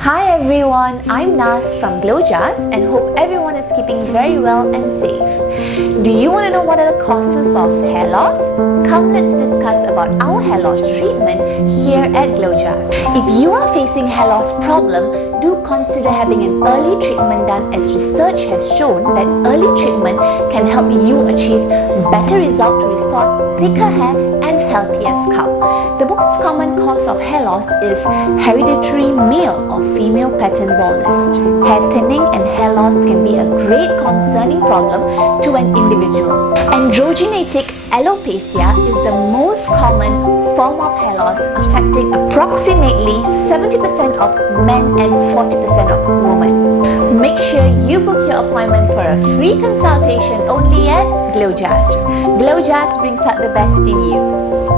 Hi everyone, I'm Naaz from Glojas and hope everyone is keeping very well and safe. Do you want to know what are the causes of hair loss? Come, let's discuss about our hair loss treatment here at Glojas. If you are facing hair loss problem, do consider having an early treatment done, as research has shown that early treatment can help you achieve better results to restore thicker hair and healthier scalp. The most common cause of hair loss is hereditary male or female pattern baldness. Hair thinning and hair loss can be a great concerning problem to an individual. Androgenetic alopecia is the most common form of hair loss, affecting approximately 70% of men and 40% of women. Make sure you book your appointment for a free consultation only at Glojas. Glojas brings out the best in you.